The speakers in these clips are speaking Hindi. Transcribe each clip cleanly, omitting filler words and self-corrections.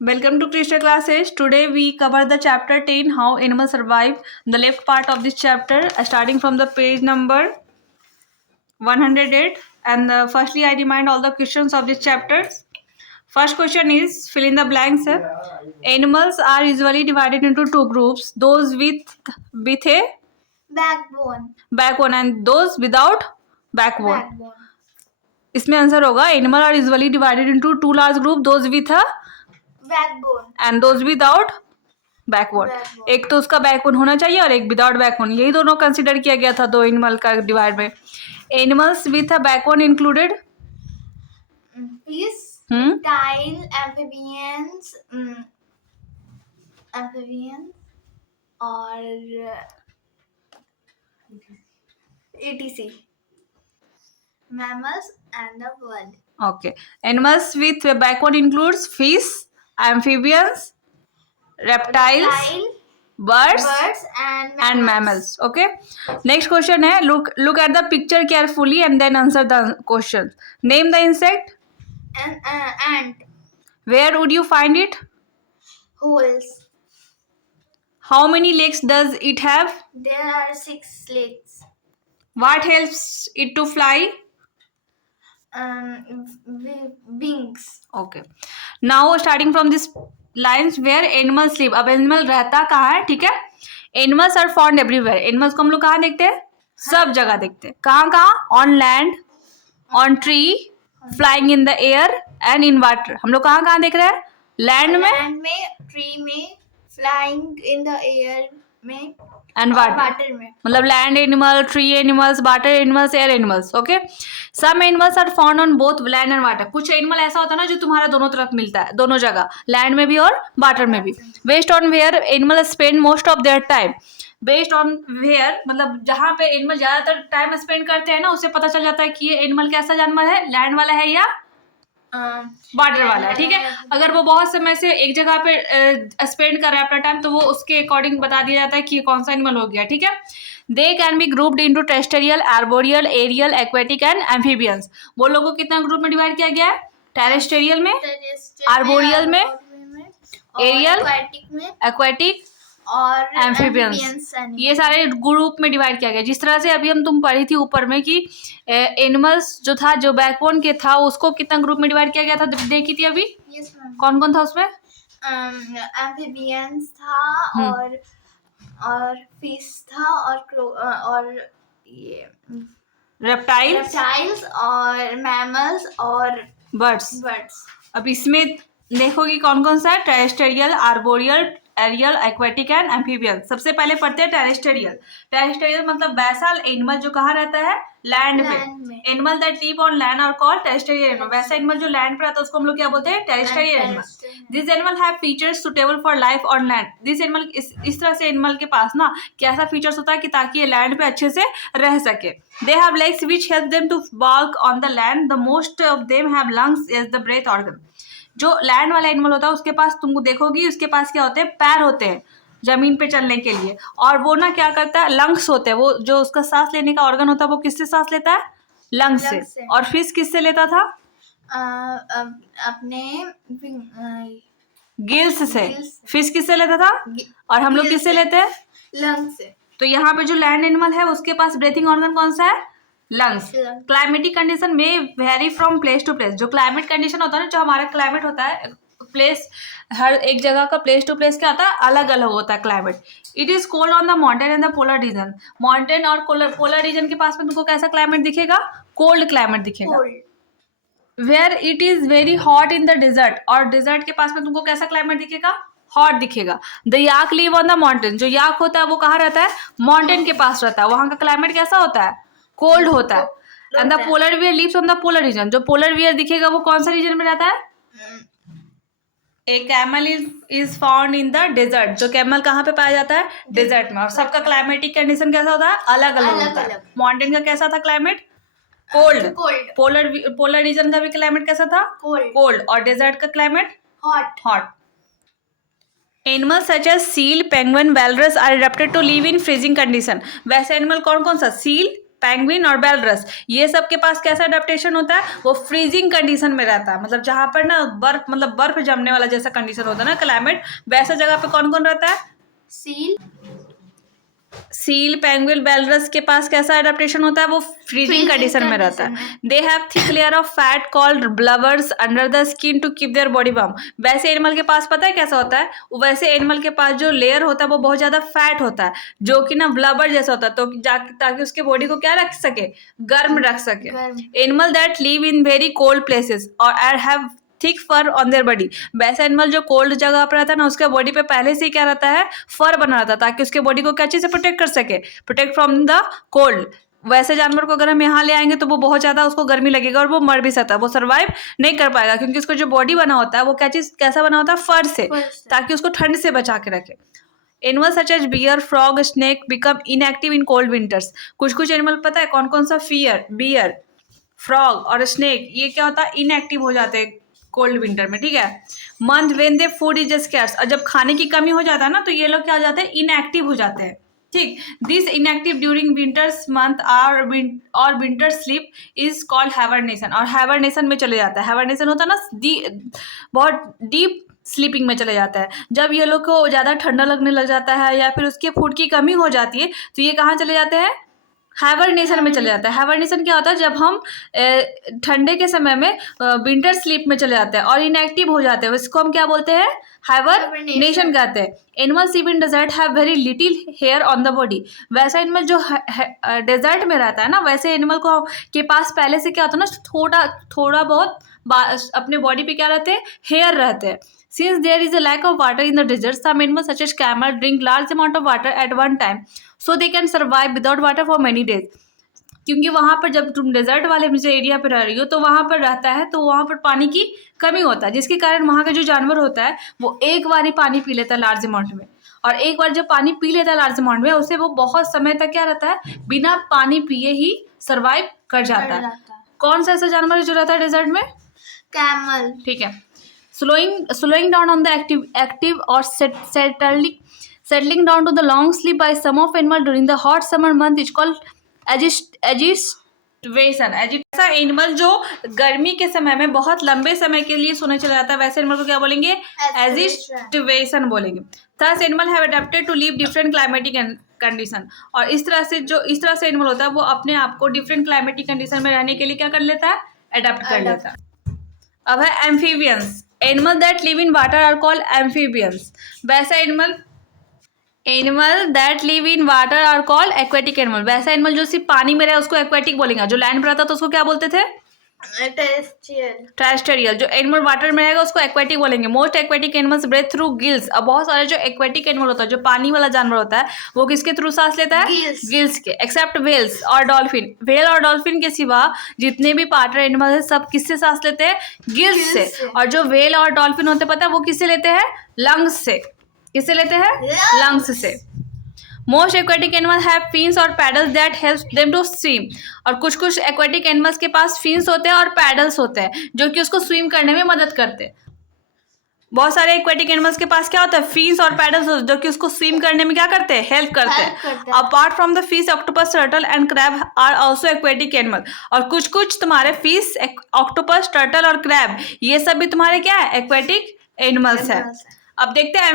Welcome to Krishna classes. Today we cover the chapter 10, how animals survive. The left part of this chapter, starting from the page number 108. And firstly, I remind all the questions of this chapter. First question is fill in the blanks. Animals are usually divided into two groups: those with a backbone and those without backbone. इसमें आंसर होगा animal are usually divided into two large group, those with a backbone and those without backbone. एक तो उसका बैकबोन होना चाहिए और एक विदाउट बैकबोन, यही दोनों कंसिडर किया गया था दो एनिमल का डिवाइड में. Animals with a backbone included fish, reptile, amphibians और etc. Mammals and the bird. Okay. Animals with backbone includes fish, amphibians, reptiles, birds and mammals. Okay. Next question है, look at the picture carefully and then answer the question. Name the insect. Ant. Where would you find it? Holes. How many legs does it have? There are 6 legs. What helps it to fly? Wings. Okay. Now starting from this lines where animals live. अब एनिमल रहता कहाँ है, ठीक है. Animals are found everywhere. Animals को हम लोग कहाँ देखते हैं? सब जगह देखते हैं. कहाँ कहाँ? On land, on tree, flying in the air and in water. हम लोग कहाँ कहाँ देख रहे हैं? लैंड में, ट्री में, फ्लाइंग इन द एयर में एंड वाटर में. मतलब land animal, tree animals, water animals, air animals. Okay. Some animals are found on both land and water. कुछ एनिमल ऐसा होता है ना जो तुम्हारा दोनों तरफ मिलता है, दोनों जगह, लैंड में भी और वाटर में भी. Based on where animal spend most of their time. Based on where मतलब जहाँ पे एनिमल ज्यादातर टाइम स्पेंड करते हैं ना, उससे पता चल जाता है कि ये एनिमल कैसा जानवर है, लैंड वाला है या वाटर वाला है. ठीक है. अगर वो बहुत समय से एक जगह पे स्पेंड कर रहा है अपना टाइम, तो वो उसके अकॉर्डिंग बता दिया जाता है कि कौन सा एनिमल हो गया. ठीक है. They can be grouped into terrestrial, arboreal, aerial, aquatic and amphibians. वो लोगों को कितना ग्रुप में डिवाइड किया गया है? टेरेस्ट्रियल में, आर्बोरियल में, एरियल, एक्वेटिक और एम्फीबियंस. ये सारे ग्रुप में डिवाइड किया गया. जिस तरह से अभी तुम पढ़ी थी ऊपर में कि एनिमल्स जो था, जो बैकबोन के था, उसको कितना ग्रुप में डिवाइड किया गया था, देखी थी अभी. कौन कौन था उसमें? एम्फीबियंस था और फिश था और ये रेप्टाइल्स और मैमल्स और बर्ड्स. अब इसमें देखोगी कौन कौन सा है? Terrestrial, arboreal, aerial, aquatic and amphibian. सबसे पहले पढ़ते हैं टेरेस्ट्रियल. टेरेस्ट्रियल मतलब वैसा एनिमल जो कहाँ रहता है? लैंड में. Animal that live on land are called terrestrial animal. वैसा एनिमल जो लैंड पर रहता है उसको हम लोग क्या बोलते हैं? Terrestrial animal. This animal have features suitable for life on land. This animal इस तरह से एनिमल के पास ना कैसा फीचर्स होता है कि ताकि ये लैंड पे अच्छे से रह सके. They have legs which help them to walk on the land. The most of them have lungs as the breath organ. जो लैंड वाला एनिमल होता है उसके पास तुमको देखोगी उसके पास क्या होते हैं? पैर होते हैं जमीन पे चलने के लिए. और वो ना क्या करता है? लंग्स होते हैं. वो जो उसका सांस लेने का ऑर्गन होता है वो किससे सांस लेता है? लंग्स से. और फिश किससे लेता था? अपने गिल्स से. फिश किससे लेता था? और हम लोग किससे लेते हैं? लंग्स से. तो यहाँ पे जो लैंड एनिमल है उसके पास ब्रीथिंग ऑर्गन कौन सा है? लंग्स. क्लाइमेटिक कंडीशन में vary from place to place. जो क्लाइमेट कंडीशन होता है ना, जो हमारा क्लाइमेट होता है, प्लेस, हर एक जगह का प्लेस टू प्लेस क्या होता है? अलग अलग होता है climate. It is cold on the mountain and the polar region. Mountain और पोलर रीजन के पास में तुमको कैसा क्लाइमेट दिखेगा? कोल्ड क्लाइमेट दिखेगा. Where it is very hot in the desert. और डिजर्ट के पास में तुमको कैसा क्लाइमेट दिखेगा? हॉट दिखेगा. The yak live on the mountain. जो याक होता है वो कहाँ रहता है? माउंटेन के पास रहता है. वहां का क्लाइमेट कैसा होता है? कोल्ड होता है. And the polar bear lives on the polar region. जो पोलर बियर दिखेगा वो कौन सा रीजन में रहता है? A camel is found in the desert. जो कैमल कहाँ पे पाया जाता है? डेजर्ट में. और सबका क्लाइमेटिक कंडीशन कैसा होता है? अलग अलग होता है. माउंटेन का कैसा था क्लाइमेट? कोल्ड. पोलर रीजन का भी क्लाइमेट कैसा था? कोल्ड. और डेजर्ट का climate? Hot. Animals such as seal, penguin, walrus are adapted to live in freezing condition. वैसे एनिमल कौन कौन सा? सील, पेंगुइन और बेलरस, ये सब के पास कैसा अडेप्टेशन होता है, वो फ्रीजिंग कंडीशन में रहता है, मतलब जहाँ पर ना बर्फ, मतलब बर्फ जमने वाला जैसा कंडीशन होता है ना क्लाइमेट, वैसा जगह पे कौन कौन रहता है? सील, पेंगुइन, बेलरस के पास कैसा अडेप्टेशन होता है, वो फ्रीजिंग कंडीशन में रहता है। They have thick layer of fat called blubbers under the skin to keep their body warm. वैसे एनिमल के पास पता है कैसा होता है, वैसे एनिमल के पास जो लेयर होता है वो बहुत ज्यादा फैट होता है, जो कि ना ब्लबर जैसा होता है, तो ताकि उसके बॉडी को क्या रख सके, गर्म रख सके। Animal that live in very cold places और have thick fur on their body. वैसा एनिमल जो कोल्ड जगह पर रहता है ना, उसके बॉडी पे पहले से ही क्या रहता है, फर बना रहता है, ताकि उसके बॉडी को क्या चीज से प्रोटेक्ट कर सके, प्रोटेक्ट फ्रॉम द कोल्ड। वैसे जानवर को अगर हम यहाँ ले आएंगे तो वो बहुत ज्यादा उसको गर्मी लगेगा और वो मर भी सकता है, वो सर्वाइव नहीं कर पाएगा, क्योंकि उसको जो बॉडी बना होता है वो क्या चीज कैसा बना होता है, फर से, ताकि उसको ठंड से बचा के रखे। Animal such as bear, frog, snake become inactive in cold winters. कुछ एनिमल पता है कौन कौन सा, बियर, फ्रॉग और स्नेक, ये क्या होता है, इनएक्टिव हो जाते हैं कोल्ड विंटर में, ठीक है। Month when they food is scarce, और जब खाने की कमी हो जाता है ना तो ये लोग क्या हो जाते हैं, इनएक्टिव हो जाते हैं, ठीक। This inactive during winters month और winter sleep is called hibernation, और हाइबरनेशन में चले जाता है। हाइबरनेशन होता है ना, बहुत डीप स्लीपिंग में चले जाता है। जब ये लोग को ज़्यादा ठंडा लगने लग जाता है या फिर उसके फूड की कमी हो जाती है तो ये कहाँ चले जाते हैं, हाइबरनेशन में चले जाता है। हाइबरनेशन क्या होता है, जब हम ठंडे के समय में विंटर स्लीप में चले जाते हैं और इनएक्टिव हो जाते हैं, इसको हम क्या बोलते हैं, हाइबरनेशन कहते हैं। Animal live in desert have very little hair on the body. वैसा एनिमल जो डेजर्ट में रहता है ना, वैसे एनिमल को के पास पहले से क्या होता है ना, थोड़ा बहुत अपने बॉडी पे क्या रहते हैं, हेयर रहते हैं। Since there is a lack of water in the desert, some animals such as camel drink large amount of water at one time, so they can survive without water for many days. क्योंकि वहाँ पर जब तुम डेजर्ट वाले जो एरिया पर रह रही हो तो वहाँ पर रहता है, तो वहाँ पर पानी की कमी होता है, जिसके कारण वहाँ का जो जानवर होता है वो एक बार ही पानी पी लेता है लार्ज अमाउंट में, और एक बार जब पानी पी लेता है लार्ज अमाउंट में, उसे वो बहुत समय तक क्या रहता है, बिना पानी पिए ही सर्वाइव कर जाता है। कौन सा ऐसा जानवर जो रहता है डेजर्ट में, कैमल, ठीक है। Slowing down on the active or settling down to the long sleep by some of animal during the hot summer month is called agitation. ऐसा एनिमल जो गर्मी के समय में बहुत लंबे समय के लिए सोने चला जाता है, वैसे एनिमल को क्या बोलेंगे, एजिटेशन बोलेंगे। Thus animal have adapted to live different climatic condition, और इस तरह से एनिमल होता है वो अपने आप को डिफरेंट क्लाइमेटिक कंडीशन में रहने के लिए क्या कर लेता है, अडेप्ट कर लेता है। अब है amphibians. Animal that live in water are called amphibians. वैसा animal that live in water are called aquatic animal. वैसा एनिमल जो सिर्फ पानी में रहे उसको एक्वेटिक बोलेंगे, जो लैंड पर रहता तो उसको क्या बोलते थे, टेरेस्ट्रियल। जो एनिमल वाटर में रहेगा उसको एक्वेटिक बोलेंगे। Most aquatic animals breathe through gills. अब बहुत सारे जो एक्वेटिक एनिमल होता है, जो पानी वाला जानवर होता है, वो किसके थ्रू सांस लेता है, गिल्स के। एक्सेप्ट व्हेल्स और डॉल्फिन। व्हेल और डॉल्फिन के सिवा जितने भी पार्टर एनिमल है सब किससे सांस लेते हैं, गिल्स से। और जो व्हेल और डॉल्फिन होते पता है वो किससे लेते हैं, लंग्स से। किससे लेते हैं, लंग्स से। Most aquatic animal have fins और paddles that help them to swim. और कुछ एक्वेटिक एनिमल्स के पास फिन्स होते हैं और पैडल्स होते हैं जो कि उसको स्विम करने में मदद करते हैं। बहुत सारे एक्वेटिक एनिमल्स के पास क्या होता है, फिन्स और पैडल्स होते हैं जो कि उसको स्विम करने में क्या करते हैं, हेल्प करते हैं। Apart from the fish, octopus, turtle and crab are also aquatic animal. और कुछ तुम्हारे फिश, ऑक्टोपस, टर्टल और क्रैब ये सब भी तुम्हारे क्या है, एक्वेटिक एनिमल्स है। अब देखते हैं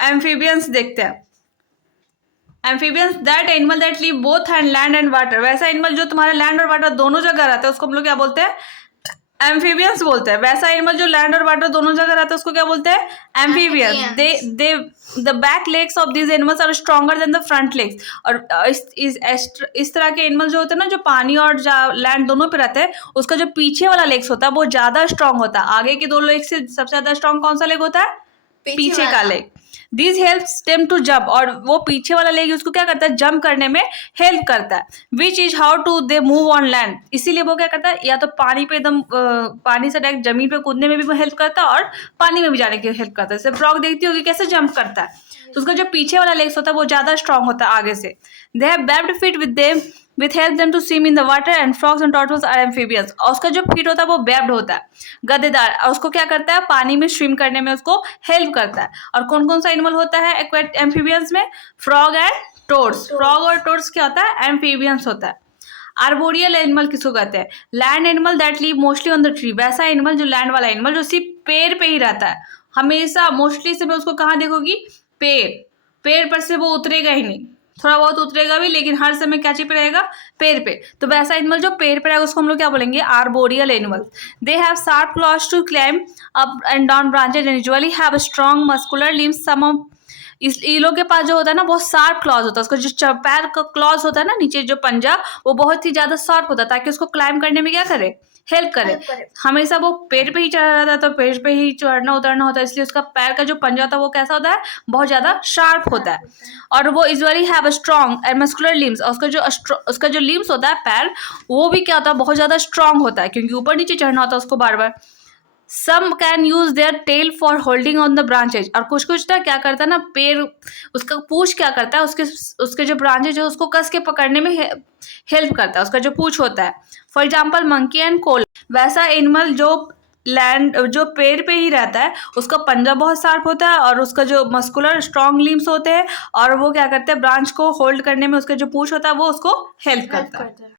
एम्फीबियंस देखते हैं। Amphibians that animal that live both and land and water. वैसा एनिमल जो तुम्हारे लैंड और वाटर दोनों जगह रहता है उसको हम लोग क्या बोलते हैं, एम्फीबियंस बोलते हैं। वैसा एनिमल जो लैंड और वाटर दोनों जगह रहता है उसको क्या बोलते हैं, amphibians. The back legs of these animals are stronger than the front legs. और इस तरह के एनिमल जो होते हैं ना, जो पानी और लैंड दोनों पे रहते हैं, उसका जो पीछे वाला लेग्स होता है वो ज्यादा स्ट्रॉन्ग होता है। आगे के दो लेग से सबसे ज्यादा स्ट्रॉन्ग कौन सा लेग होता है, पीछे का leg. This helps them to jump. और वो पीछे वाला लेग उसको क्या करता है, जंप करने में हेल्प करता है। Which is how to they move on land. इसीलिए वो क्या करता है, या तो पानी पे एकदम पानी से डायरेक्ट जमीन पे कूदने में भी वो हेल्प करता है और पानी में भी जाने की हेल्प करता है। जैसे फ्रॉग देखती होगी कैसे जंप करता है, तो उसका जो पीछे वाला लेग्स होता है वो ज्यादा स्ट्रॉन्ग होता है आगे से। They have webbed feet with help them to swim in the water and frogs and turtles are amphibians। और उसका जो फीट होता है वो वेब्ड होता है, गद्देदार, और उसको क्या करता है, पानी में स्विम करने में उसको हेल्प करता है। और कौन कौन सा एनिमल होता है एम्फीबियंस में, फ्रॉग एंड टोड्स, फ्रॉग और टोड्स क्या होता है, एम्फीबियंस होता है। आर्बोरियल एनिमल किसको कहते हैं, land animal that live mostly on the tree, वैसा एनिमल जो लैंड वाला एनिमल जो सिर्फ पेड़ पे ही रहता है हमेशा, मोस्टली से मैं उसको कहाँ देखोगी, पेड़ पर से वो उतरेगा ही नहीं, थोड़ा बहुत उतरेगा भी लेकिन हर समय क्या चीज पे रहेगा, पेड़ पे। तो वैसा एनिमल जो पेड़ पे रहेगा उसको हम लोग क्या बोलेंगे, arboreal animal. They have sharp claws to climb up and down branches and usually have strong muscular limbs. Some of इस ईलों के पास जो होता है ना बहुत शार्प क्लॉज होता है, उसका जो पैर का क्लॉज होता है ना नीचे जो पंजा, वो बहुत ही ज्यादा शार्प होता है ताकि उसको क्लाइम करने में क्या करे, हेल्प करे। हमेशा वो पेड़ पे ही चढ़ा रहता है तो पेड़ पे ही चढ़ना उतरना होता है, इसलिए उसका पैर का जो पंजा होता है वो कैसा होता है, बहुत ज्यादा शार्प होता है। और वो usually have strong and muscular limbs, उसका जो लिम्स होता है पैर, वो भी क्या होता है, बहुत ज्यादा स्ट्रॉन्ग होता है क्योंकि ऊपर नीचे चढ़ना होता है उसको बार बार। Some can use their tail for holding on the branches, और कुछ कुछ ना क्या करता है ना, पेड़ उसका पूंछ क्या करता है, उसके जो ब्रांचेज है उसको कस के पकड़ने में हेल्प करता है, उसका जो पूंछ होता है। For example monkey and koala, वैसा एनिमल जो पेड़ पे ही रहता है उसका पंजा बहुत शार्प होता है और उसका जो मस्कुलर स्ट्रॉन्ग लिम्स होते हैं और वो क्या करते हैं, ब्रांच को होल्ड करने में उसका जो पूंछ होता है वो उसको हेल्प करता है।